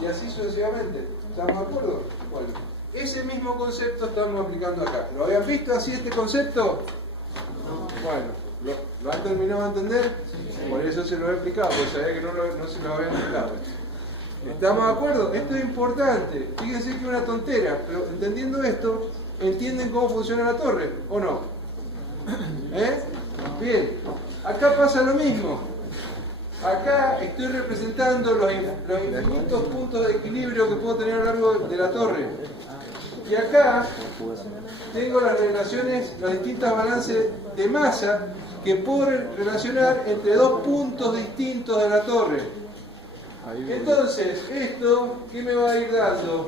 y así sucesivamente. ¿Estamos de acuerdo? Bueno, ese mismo concepto estamos aplicando acá. ¿Lo habían visto así este concepto? Bueno, ¿lo han terminado de entender? Por eso se lo he explicado, porque sabía que no se lo habían explicado. ¿Estamos de acuerdo? Esto es importante. Fíjense que es una tontera, pero entendiendo esto, ¿entienden cómo funciona la torre? ¿O no? Bien, acá pasa lo mismo. Acá estoy representando los infinitos puntos de equilibrio que puedo tener a lo largo de la torre. Y acá tengo las relaciones, los distintos balances de masa que puedo relacionar entre dos puntos distintos de la torre. Entonces, esto, ¿qué me va a ir dando?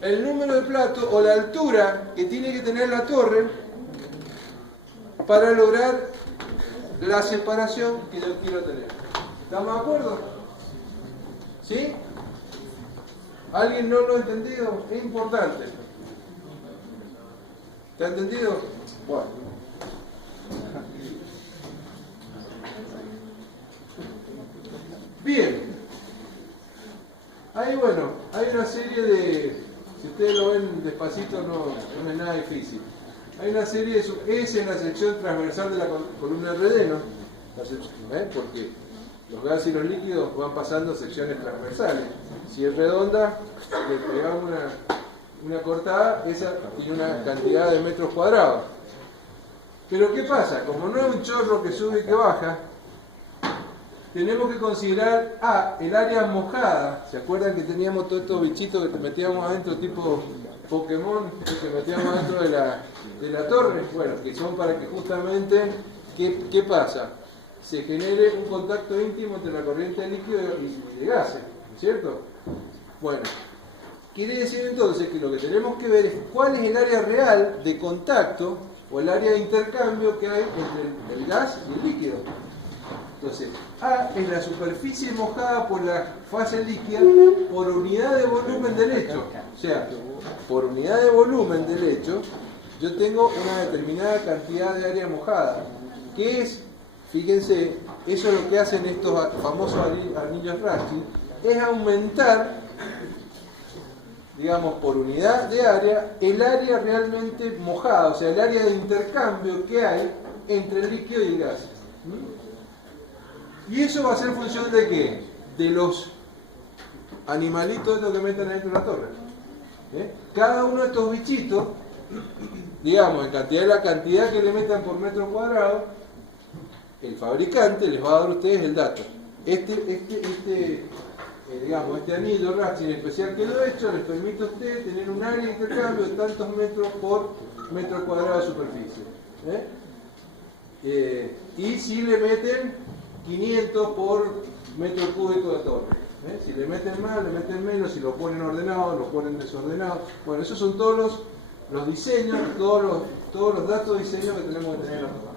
El número de platos o la altura que tiene que tener la torre para lograr la separación que yo quiero tener. ¿Estamos de acuerdo? ¿Sí? ¿Alguien no lo ha entendido? Es importante. ¿Te ha entendido? Bueno. Bien. Ahí, bueno, hay una serie de... Si ustedes lo ven despacito, no es nada difícil. Hay una serie de... Es en la sección transversal de la columna RD, ¿no? Porque los gases y los líquidos van pasando secciones transversales. Si es redonda, le pegamos una cortada, esa tiene una cantidad de metros cuadrados. Pero ¿qué pasa? Como no es un chorro que sube y que baja, tenemos que considerar el área mojada. ¿Se acuerdan que teníamos todos estos bichitos que metíamos adentro, tipo Pokémon, que metíamos adentro de la torre? Bueno, que son para que justamente, ¿qué pasa? Se genere un contacto íntimo entre la corriente de líquido y de gases, ¿no es cierto? Bueno, quiere decir entonces que lo que tenemos que ver es cuál es el área real de contacto o el área de intercambio que hay entre el gas y el líquido. Entonces, A es la superficie mojada por la fase líquida por unidad de volumen del hecho. O sea, por unidad de volumen del hecho, yo tengo una determinada cantidad de área mojada, que es, fíjense, eso es lo que hacen estos famosos anillos Raschig, es aumentar, digamos, por unidad de área, el área realmente mojada, o sea, el área de intercambio que hay entre el líquido y el gas. ¿Y eso va a ser función de qué? De los animalitos estos que meten dentro de la torre. Cada uno de estos bichitos, digamos, en cantidad de la cantidad que le metan por metro cuadrado, el fabricante les va a dar a ustedes el dato. Digamos, este anillo Raschig especial que lo he hecho les permite a ustedes tener un área de intercambio de tantos metros por metro cuadrado de superficie. Y si le meten 500 por metro cúbico de torre. Si le meten más, le meten menos, si lo ponen ordenado, lo ponen desordenado. Bueno, esos son todos los diseños, todos los datos de diseño que tenemos que tener en la torre.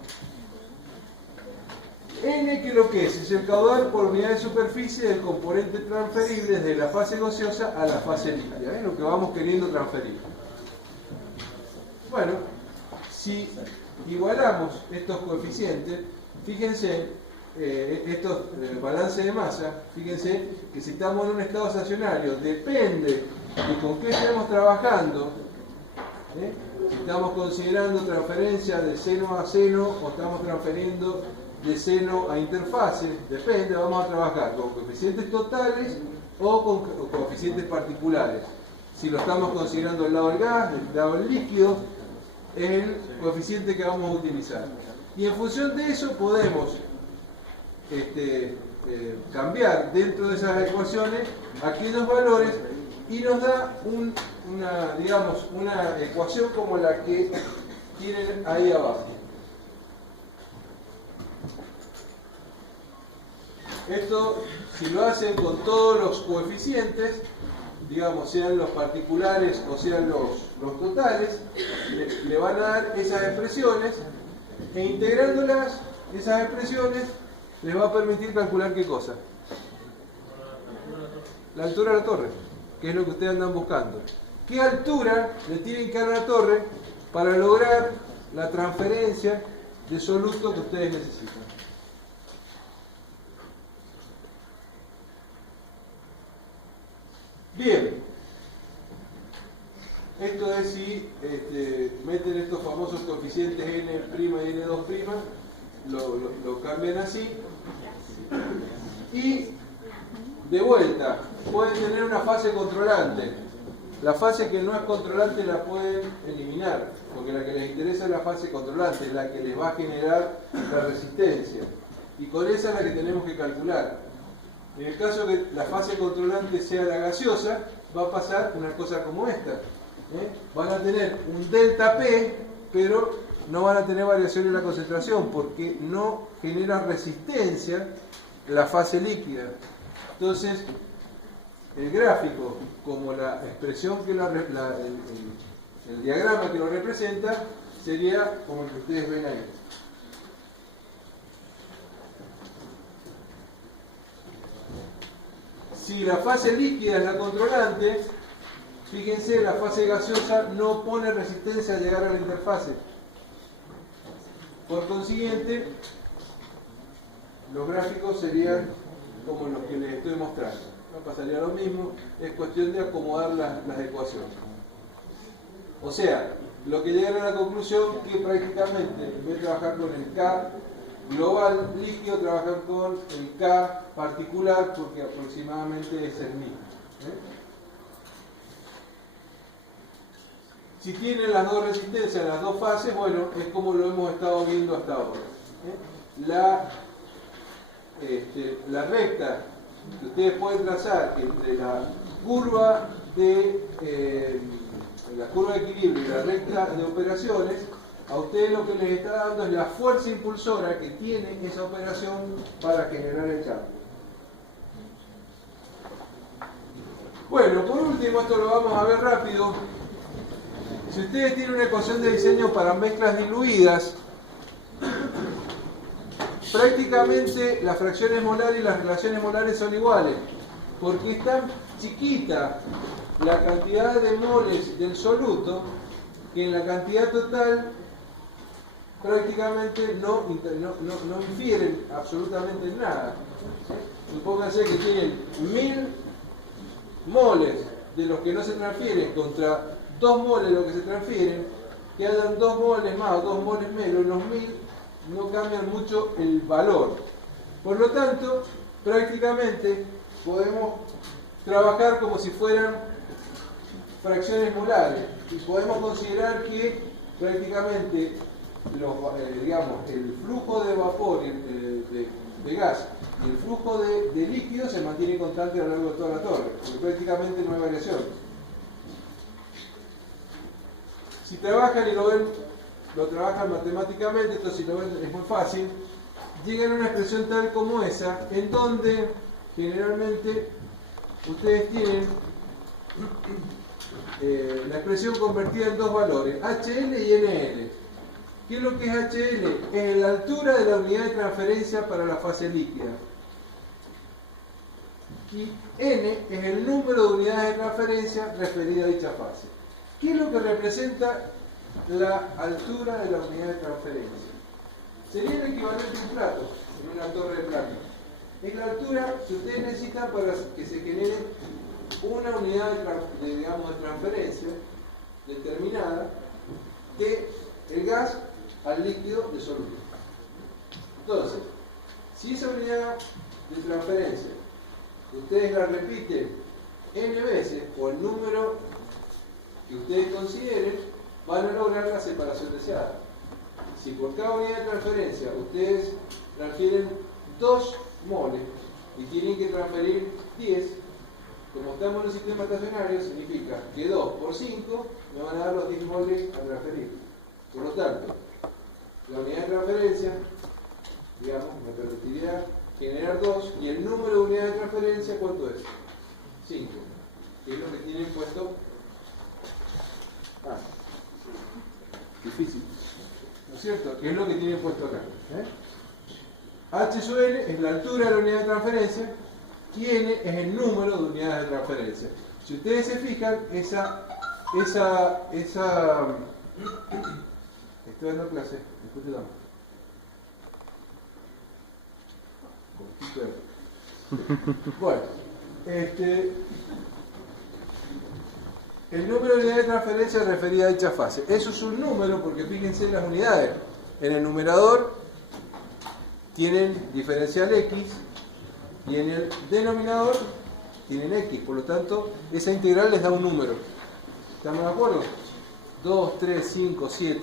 N, que lo que es el caudal por unidad de superficie del componente transferible desde la fase gaseosa a la fase líquida, lo que vamos queriendo transferir. Bueno, si igualamos estos coeficientes, fíjense, estos balances de masa, fíjense que si estamos en un estado estacionario, depende de con qué estemos trabajando, si estamos considerando transferencia de seno a seno o estamos transfiriendo de seno a interfase, depende, vamos a trabajar con coeficientes totales o con coeficientes particulares. Si lo estamos considerando del lado del gas, del lado del líquido, es el coeficiente que vamos a utilizar. Y en función de eso podemos cambiar dentro de esas ecuaciones aquellos valores y nos da una ecuación como la que tienen ahí abajo. Esto, si lo hacen con todos los coeficientes, digamos, sean los particulares o sean los totales, le van a dar esas expresiones e integrándolas, esas expresiones, les va a permitir calcular ¿qué cosa? La altura de la torre, que es lo que ustedes andan buscando. ¿Qué altura le tienen que dar a la torre para lograr la transferencia de soluto que ustedes necesitan? Bien, esto es si meten estos famosos coeficientes n' y n2', lo cambian así, y de vuelta pueden tener una fase controlante. La fase que no es controlante la pueden eliminar, porque la que les interesa es la fase controlante, la que les va a generar la resistencia, y con esa es la que tenemos que calcular. En el caso que la fase controlante sea la gaseosa, va a pasar una cosa como esta. Van a tener un delta P, pero no van a tener variación en la concentración, porque no genera resistencia la fase líquida. Entonces, el gráfico, como la expresión que el diagrama que lo representa, sería como el que ustedes ven ahí. Si la fase líquida es la controlante, fíjense, la fase gaseosa no pone resistencia al llegar a la interfase. Por consiguiente, los gráficos serían como los que les estoy mostrando. No pasaría lo mismo, es cuestión de acomodar las ecuaciones. O sea, lo que llegan a la conclusión que prácticamente, en vez de trabajar con el K global líquido, trabajan con el K particular, porque aproximadamente es el mismo. Si tienen las dos resistencias, las dos fases, bueno, es como lo hemos estado viendo hasta ahora. La recta que ustedes pueden trazar entre la curva de equilibrio y la recta de operaciones, a ustedes lo que les está dando es la fuerza impulsora que tiene esa operación para generar el cambio. Bueno, por último, esto lo vamos a ver rápido. Si ustedes tienen una ecuación de diseño para mezclas diluidas, prácticamente las fracciones molares y las relaciones molares son iguales, porque es tan chiquita la cantidad de moles del soluto que en la cantidad total prácticamente no infieren absolutamente nada. Supónganse que tienen 1000 moles de los que no se transfieren contra 2 moles de los que se transfieren, que hayan 2 moles más o 2 moles menos, los 1000 no cambian mucho el valor. Por lo tanto, prácticamente podemos trabajar como si fueran fracciones molares y podemos considerar que prácticamente el flujo de vapor de gas y el flujo de líquido se mantiene constante a lo largo de toda la torre, porque prácticamente no hay variación. Si trabajan y lo ven, lo trabajan matemáticamente, entonces si lo ven es muy fácil, llegan a una expresión tal como esa, en donde generalmente ustedes tienen la expresión convertida en dos valores, HL y NL. ¿Qué es lo que es HL? Es la altura de la unidad de transferencia para la fase líquida. Y N es el número de unidades de transferencia referida a dicha fase. ¿Qué es lo que representa la altura de la unidad de transferencia? Sería el equivalente a un plato, en una torre de plata. Es la altura que ustedes necesitan para que se genere una unidad de transferencia determinada del gas al líquido de soluto. Entonces, si esa unidad de transferencia ustedes la repiten n veces o el número que ustedes consideren, van a lograr la separación deseada. Si por cada unidad de transferencia ustedes transfieren 2 moles y tienen que transferir 10, como estamos en un sistema estacionario, significa que 2 por 5 me van a dar los 10 moles a transferir. Por lo tanto, la unidad de transferencia, me permitiría generar 2, y el número de unidades de transferencia, ¿cuánto es? 5, que es lo que tienen puesto. Difícil, ¿no es cierto? Que es lo que tienen puesto acá. H sub N es la altura de la unidad de transferencia y N es el número de unidades de transferencia. Si ustedes se fijan, estoy dando clase, después te damos. Bueno, El número de unidades de transferencia referida a dicha fase. Eso es un número porque fíjense en las unidades. En el numerador tienen diferencial X y en el denominador tienen X. Por lo tanto, esa integral les da un número. ¿Estamos de acuerdo? 2, 3, 5, 7.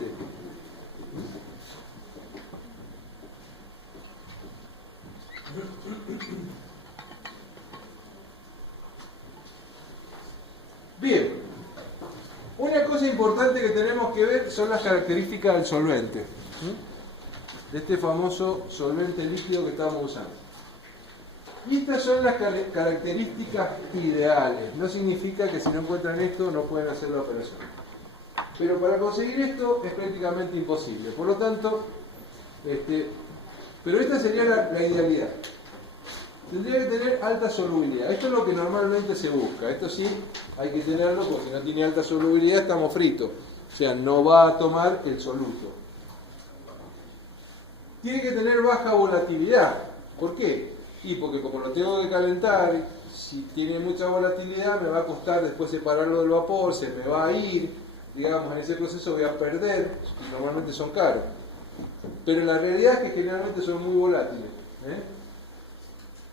Bien, una cosa importante que tenemos que ver son las características del solvente, de este famoso solvente líquido que estamos usando. Y estas son las características ideales. No significa que si no encuentran esto no pueden hacer la operación. Pero para conseguir esto es prácticamente imposible. Por lo tanto, pero esta sería la idealidad. Tendría que tener alta solubilidad. Esto es lo que normalmente se busca. Esto sí hay que tenerlo porque si no tiene alta solubilidad estamos fritos. O sea, no va a tomar el soluto. Tiene que tener baja volatilidad. ¿Por qué? Y porque como lo tengo que calentar, si tiene mucha volatilidad me va a costar después separarlo del vapor, se me va a ir, digamos, en ese proceso voy a perder, y normalmente son caros. Pero la realidad es que generalmente son muy volátiles.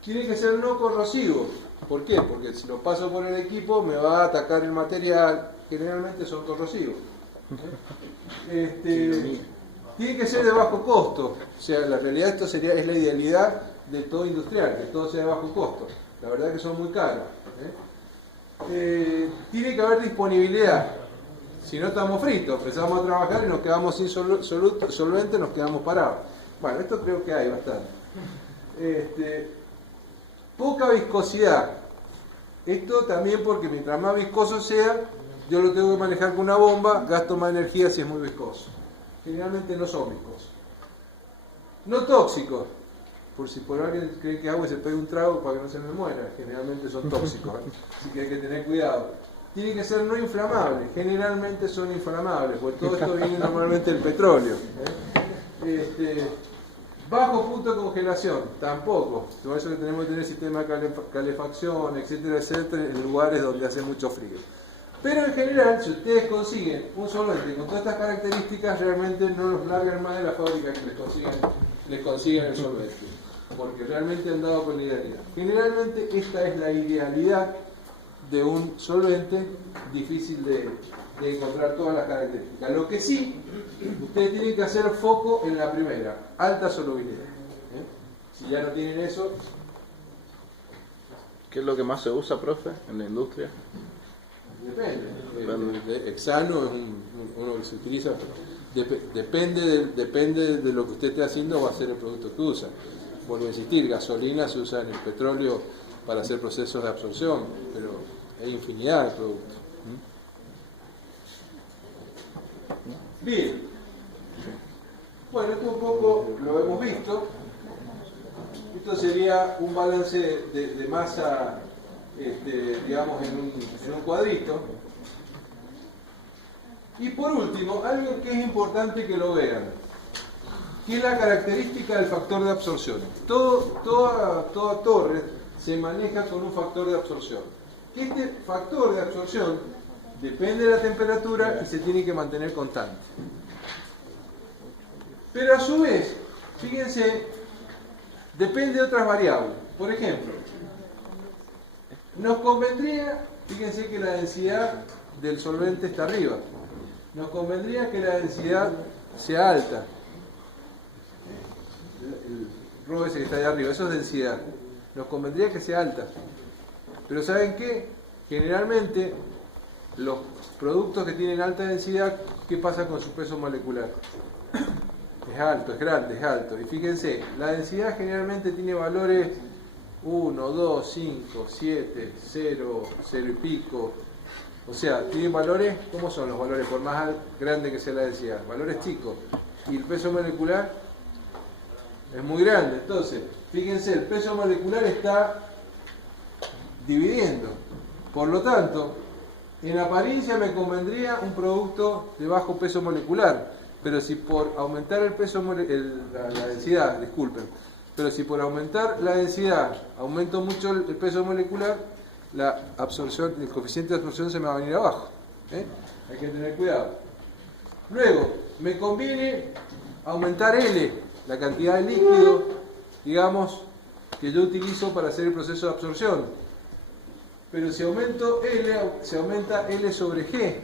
Tiene que ser no corrosivo. ¿Por qué? Porque si lo paso por el equipo me va a atacar el material. Generalmente son corrosivos. Tiene que ser de bajo costo. O sea, la realidad esto es la idealidad de todo industrial, que todo sea de bajo costo. La verdad es que son muy caros. Tiene que haber disponibilidad. Si no estamos fritos, empezamos a trabajar y nos quedamos sin solvente, nos quedamos parados. Bueno, esto creo que hay bastante. Poca viscosidad. Esto también porque mientras más viscoso sea, yo lo tengo que manejar con una bomba, gasto más energía si es muy viscoso. Generalmente no son viscosos. No tóxicos. Por si por alguien cree que agua y se pegue un trago para que no se me muera. Generalmente son tóxicos. Así que hay que tener cuidado. Tiene que ser no inflamables. Generalmente son inflamables, porque todo esto viene normalmente del petróleo. Bajo punto de congelación, tampoco. Por eso que tenemos que tener sistema de calefacción, etcétera, etcétera, en lugares donde hace mucho frío. Pero en general, si ustedes consiguen un solvente con todas estas características, realmente no los largan más de la fábrica que les consiguen el solvente. Porque realmente han dado con idealidad. Generalmente esta es la idealidad de un solvente difícil de encontrar todas las características. Lo que sí, ustedes tienen que hacer foco en la primera, alta solubilidad. Si ya no tienen eso... ¿Qué es lo que más se usa, profe, en la industria? Depende. Hexano es uno que se utiliza. Depende de lo que usted esté haciendo, va a ser el producto que usa. Vuelvo a insistir, gasolina se usa en el petróleo para hacer procesos de absorción, pero hay infinidad de productos. Bien. Bueno, esto un poco lo hemos visto. Esto sería un balance de masa, digamos, en un cuadrito. Y por último, algo que es importante que lo vean, que es la característica del factor de absorción. Toda torre se maneja con un factor de absorción. Este factor de absorción depende de la temperatura y se tiene que mantener constante. Pero a su vez, fíjense, depende de otras variables. Por ejemplo, nos convendría, fíjense que la densidad del solvente está arriba. Nos convendría que la densidad sea alta. El rho ese que está ahí arriba, eso es densidad. Nos convendría que sea alta. Pero ¿saben qué? Generalmente los productos que tienen alta densidad, ¿qué pasa con su peso molecular? Es alto, es grande, es alto. Y fíjense, la densidad generalmente tiene valores 1, 2, 5, 7, 0, 0 y pico. O sea, tienen valores, ¿cómo son los valores? Por más grande que sea la densidad. Valores chicos. Y el peso molecular es muy grande. Entonces, fíjense, el peso molecular está dividiendo. Por lo tanto, en apariencia me convendría un producto de bajo peso molecular. Pero si por aumentar el peso la densidad, disculpen, pero si por aumentar la densidad aumento mucho el peso molecular, la absorción, el coeficiente de absorción se me va a venir abajo. Hay que tener cuidado. Luego, me conviene aumentar L, la cantidad de líquido, digamos, que yo utilizo para hacer el proceso de absorción. Pero si aumento L, se aumenta L sobre G.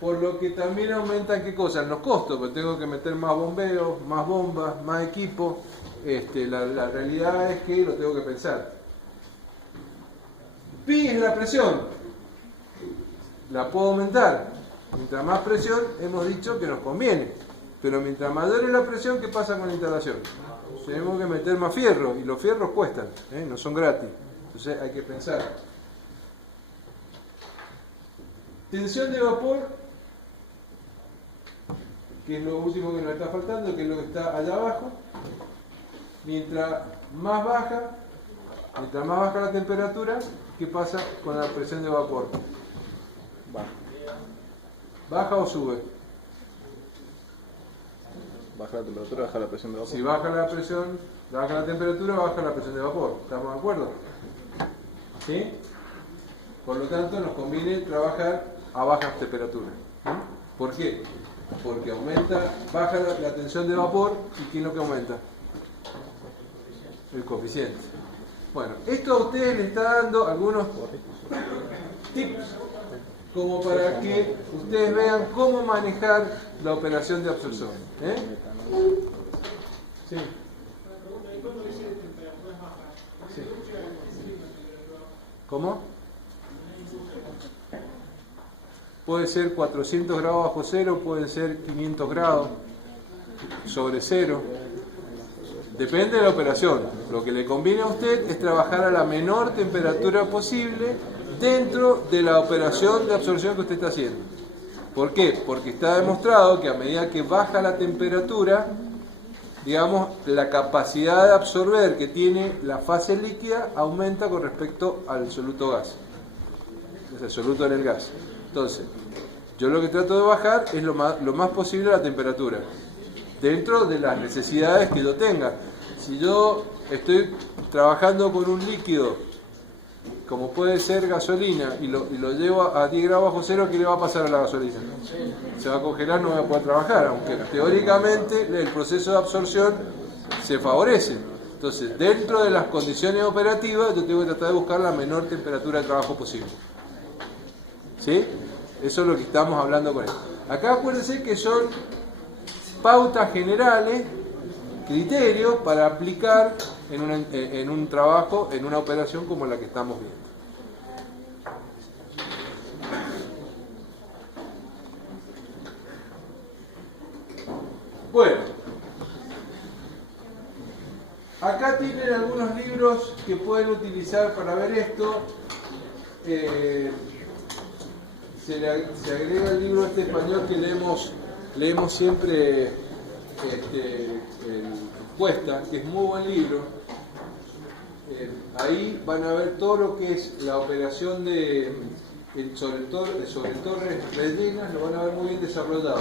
Por lo que también aumentan, ¿qué cosas? Los costos, porque tengo que meter más bombeos, más bombas, más equipo. La realidad es que lo tengo que pensar. Pi es la presión. La puedo aumentar. Mientras más presión, hemos dicho que nos conviene. Pero mientras mayor es la presión, ¿qué pasa con la instalación? Tenemos que meter más fierro, y los fierros cuestan, no son gratis. Entonces hay que pensar. Tensión de vapor, que es lo último que nos está faltando, que es lo que está allá abajo. Mientras más baja la temperatura, ¿qué pasa con la presión de vapor? ¿Baja o sube? Baja la temperatura, baja la presión de vapor. Si baja la presión, baja la temperatura, baja la presión de vapor. ¿Estamos de acuerdo? ¿Sí? Por lo tanto, nos conviene trabajar a bajas temperaturas. ¿Por qué? Porque baja la tensión de vapor, y ¿qué es lo que aumenta? El coeficiente. Bueno, esto a ustedes les está dando algunos tips como para que ustedes vean cómo manejar la operación de absorción. Sí. Sí. ¿Cómo? Puede ser 400 grados bajo cero, pueden ser 500 grados sobre cero. Depende de la operación. Lo que le conviene a usted es trabajar a la menor temperatura posible dentro de la operación de absorción que usted está haciendo. ¿Por qué? Porque está demostrado que a medida que baja la temperatura, digamos, la capacidad de absorber que tiene la fase líquida aumenta con respecto al soluto gas. Es el soluto en el gas. Entonces, yo lo que trato de bajar es lo más posible la temperatura, dentro de las necesidades que yo tenga. Si yo estoy trabajando con un líquido, como puede ser gasolina, y lo llevo a 10 grados bajo cero, ¿qué le va a pasar a la gasolina? Se va a congelar, no va a poder trabajar, aunque teóricamente el proceso de absorción se favorece. Entonces, dentro de las condiciones operativas, yo tengo que tratar de buscar la menor temperatura de trabajo posible. ¿Sí? Eso es lo que estamos hablando con esto. Acá acuérdense que son pautas generales, criterios para aplicar en un trabajo, en una operación como la que estamos viendo. Bueno, acá tienen algunos libros que pueden utilizar para ver esto. Se agrega el libro este español que leemos siempre Cuesta, que es muy buen libro. Ahí van a ver todo lo que es la operación sobre torres rellenas, lo van a ver muy bien desarrollado.